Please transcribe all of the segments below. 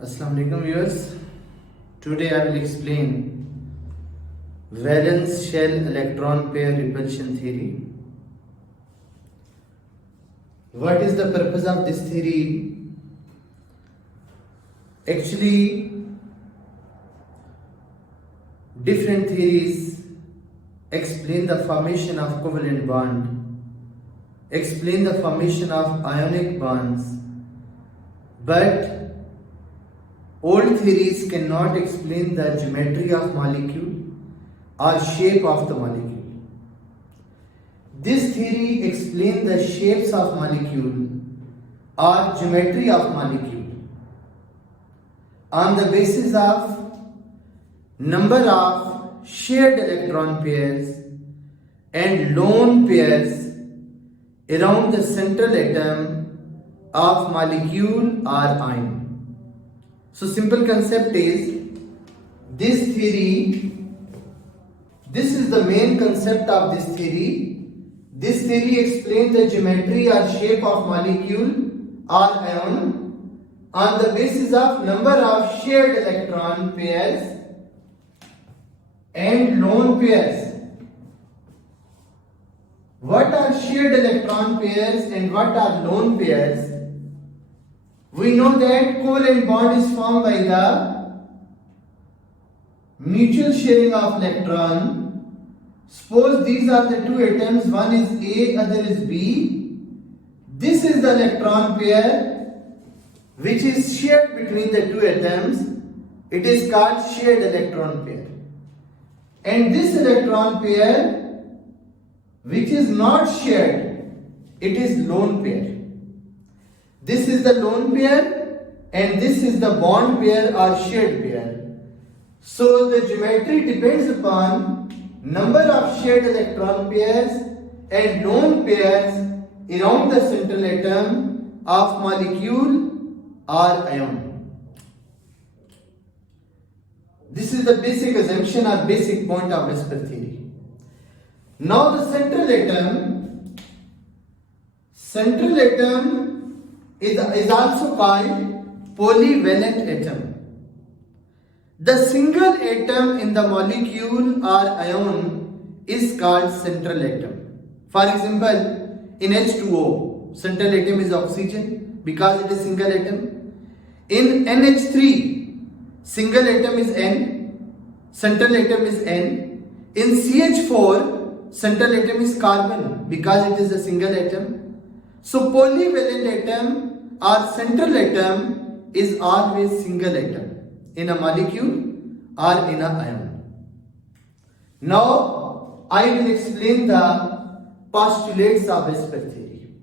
Assalamu alaikum viewers. Today I will explain valence shell electron pair repulsion theory. What is the purpose of this theory? Actually, different theories explain the formation of covalent bond, explain the formation of ionic bonds, but old theories cannot explain the geometry of molecule or shape of the molecule. This theory explains the shapes of molecule or geometry of molecule on the basis of number of shared electron pairs and lone pairs around the central atom of molecule or ion. So simple concept is this theory, this is the main concept of this theory. This theory explains the geometry or shape of molecule or ion on the basis of number of shared electron pairs and lone pairs. What are shared electron pairs and what are lone pairs? We know that covalent bond is formed by the mutual sharing of electron. Suppose these are the two atoms, one is A, other is B. This is the electron pair which is shared between the two atoms. It is called shared electron pair. And this electron pair which is not shared, it is lone pair. This is the lone pair and this is the bond pair or shared pair. So the geometry depends upon number of shared electron pairs and lone pairs around the central atom of molecule or ion. This is the basic assumption or basic point of Whisper theory. Now the central atom is also called polyvalent atom. The single atom in the molecule or ion is called central atom. For example, in H2O, central atom is oxygen because it is single atom. In NH3, single atom is N, central atom is N. In CH4, central atom is carbon because it is a single atom. So polyvalent atom or central atom is always single atom in a molecule or in an ion. Now I will explain the postulates of Whisper theory.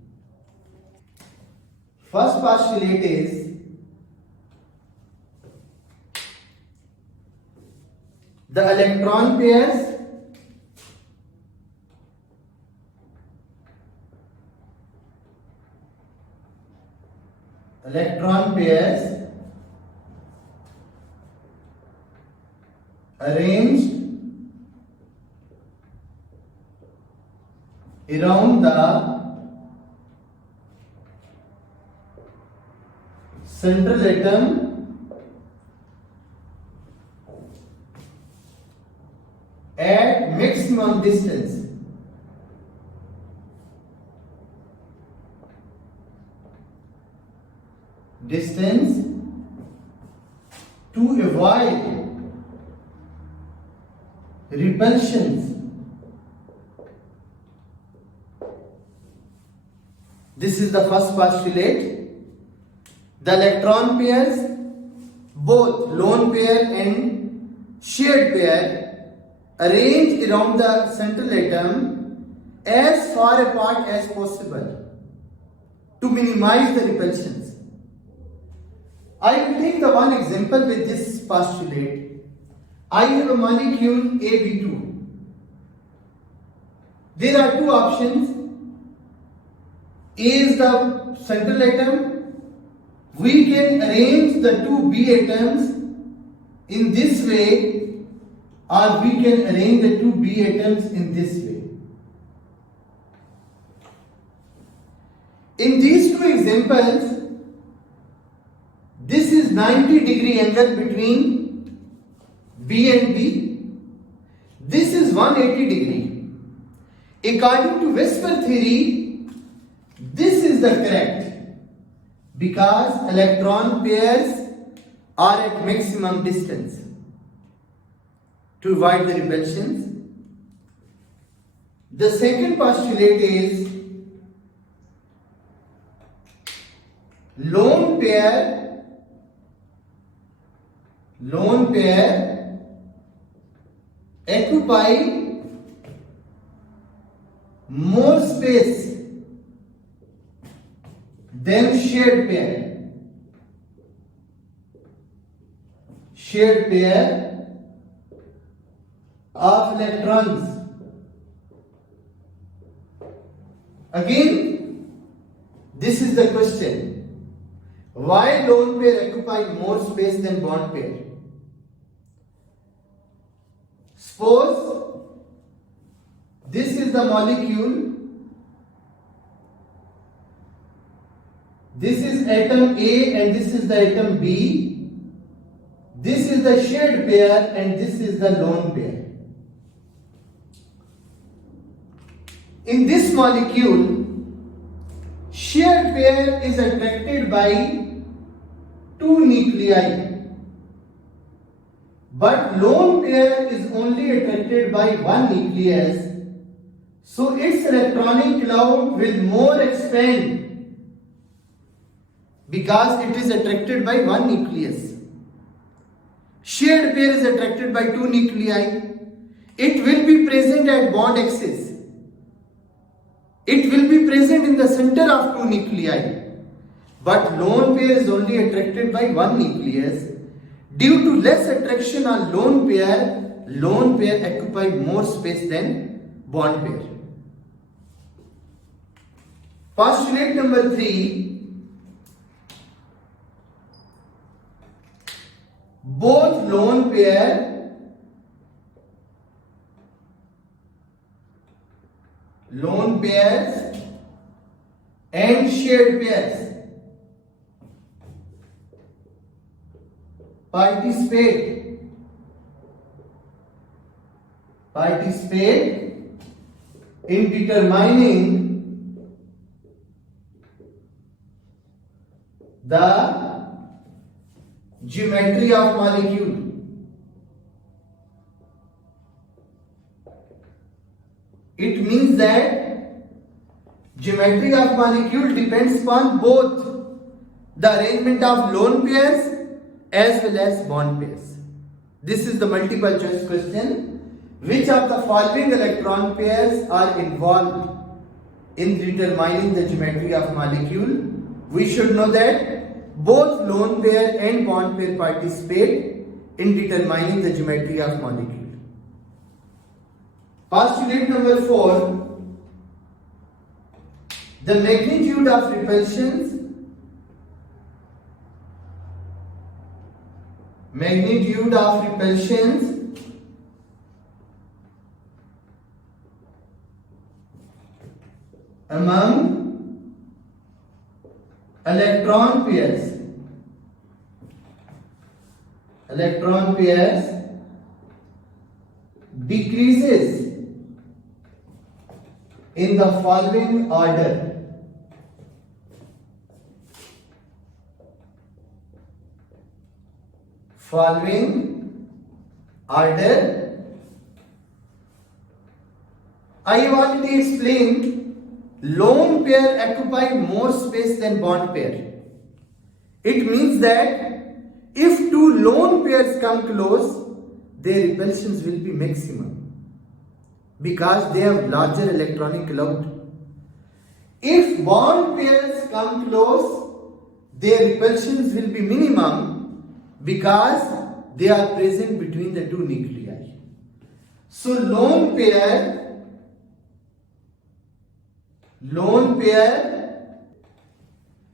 First postulate is the electron pairs arranged around the central atom at maximum distance. To avoid repulsions. This is the first postulate. The electron pairs, both lone pair and shared pair, arranged around the central atom as far apart as possible to minimize the repulsions. I will take the one example with this postulate. I have a molecule AB2. There are two options. A is the central atom. We can arrange the two B atoms in this way, or we can arrange the two B atoms in this way. In these two examples, this is 90-degree angle between B and B. This is 180 degree. According to Whisper theory, this is the correct because electron pairs are at maximum distance to avoid the repulsions. The second postulate is lone pair occupy more space than shared pair. Shared pair of electrons. Again, this is the question. Why lone pair occupy more space than bond pair? Suppose this is the molecule. This is atom A and this is the atom B. This is the shared pair and this is the lone pair. In this molecule, shared pair is attracted by two nuclei, but lone pair is only attracted by one nucleus, so its electronic cloud will more expand because it is attracted by one nucleus. Shared pair is attracted by two nuclei. It will be present at bond axis. It will be present in the center of two nuclei. But lone pair is only attracted by one nucleus. Due to less attraction on lone pair occupy more space than bond pair. Postulate number 3. Both lone pairs and shared pairs participate in determining the geometry of molecule. It means that geometry of molecule depends upon both the arrangement of lone pairs as well as bond pairs. This is the multiple choice question. Which of the following electron pairs are involved in determining the geometry of molecule? We should know that both lone pair and bond pair participate in determining the geometry of molecule. Postulate number 4. The magnitude of repulsions among electron pairs decreases in the following order. I have already explained lone pair occupy more space than bond pair. It means that if two lone pairs come close, their repulsions will be maximum because they have larger electronic cloud. If bond pairs come close, their repulsions will be minimum because they are present between the two nuclei. So lone pair,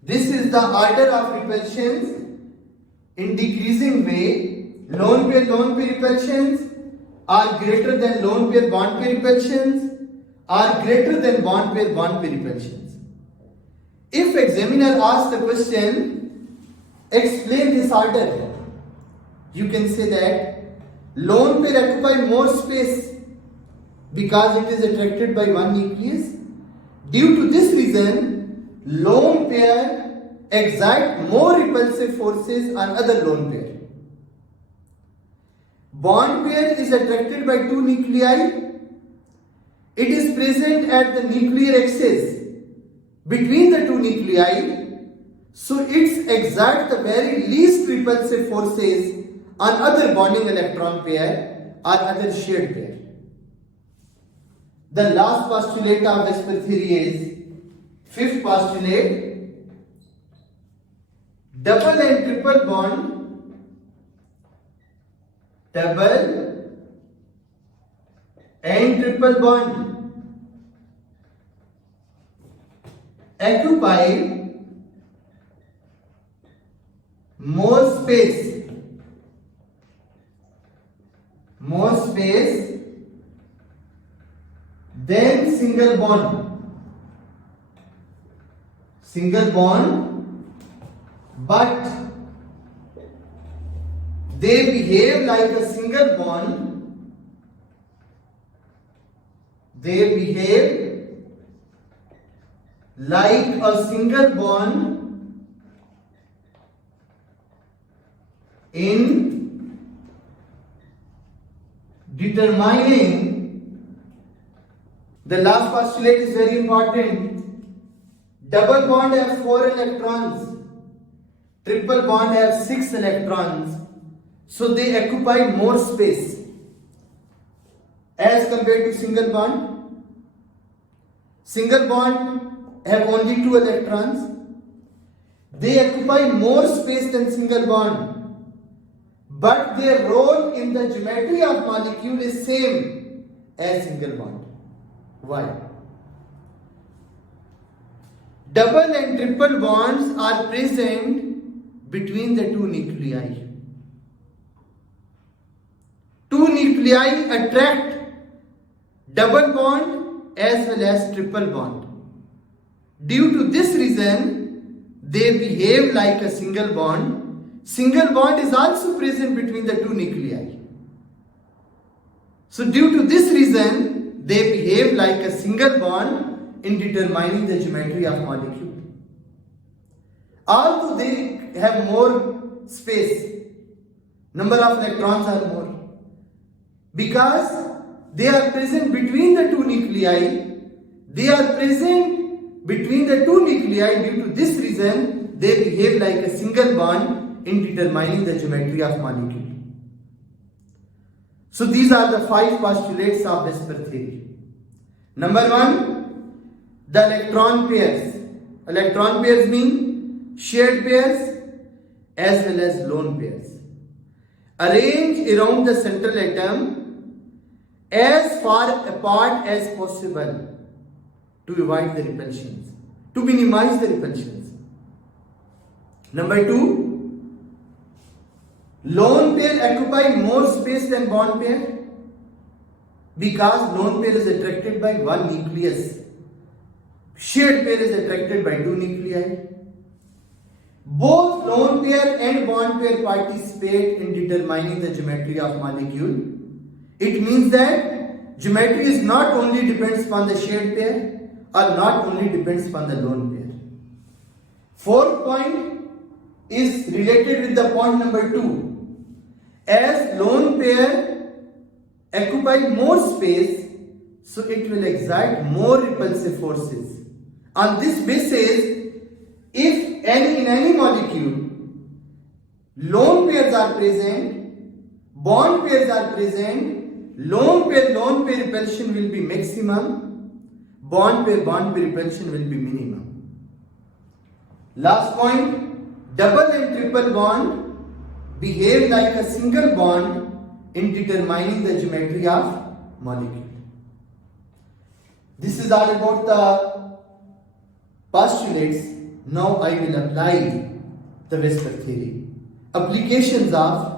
this is the order of repulsions in decreasing way. Lone pair repulsions are greater than lone pair bond pair repulsions are greater than bond pair repulsions. If examiner asks the question, explain this order, you can say that lone pair occupy more space because it is attracted by one nucleus. Due to this reason, lone pair exert more repulsive forces on other lone pair. Bond pair is attracted by two nuclei. It is present at the nuclear axis between the two nuclei, so it exerts the very least repulsive forces on other bonding electron pair or other shared pair. The last postulate of Vesper theory is fifth postulate: double and triple bond, double and triple bond occupy more space than single bond, but they behave like a single bond. They behave like a single bond in determining. The last postulate is very important. Double bond have 4 electrons, triple bond have 6 electrons, so they occupy more space as compared to single bond. Single bond have only 2 electrons. They occupy more space than single bond, but their role in the geometry of molecule is same as single bond. Why? Double and triple bonds are present between the two nuclei. Two nuclei attract double bond as well as triple bond. Due to this reason, they behave like a single bond. Single bond is also present between the two nuclei. So due to this reason, they behave like a single bond in determining the geometry of molecule. Although they have more space, number of electrons are more. Because they are present between the two nuclei, due to this reason, they behave like a single bond in determining the geometry of molecule. So these are the 5 postulates of Vesper theory. Number 1, the electron pairs. Electron pairs mean shared pairs as well as lone pairs. Arrange around the central atom as far apart as possible to avoid the repulsions, to minimize the repulsions. Number 2, lone pair occupy more space than bond pair because lone pair is attracted by one nucleus. Shared pair is attracted by 2 nuclei. Both lone pair and bond pair participate in determining the geometry of molecule. It means that geometry is not only depends upon the shared pair or not only depends upon the lone pair. Fourth point is related with the point number 2. As lone pair occupy more space, so it will exert more repulsive forces. On this basis, if in any molecule lone pairs are present, bond pairs are present, lone pair repulsion will be maximum, bond pair repulsion will be minimum. Last point, double and triple bond behave like a single bond in determining the geometry of molecule. This is all about the postulates. Now I will apply the Vesper theory. Applications of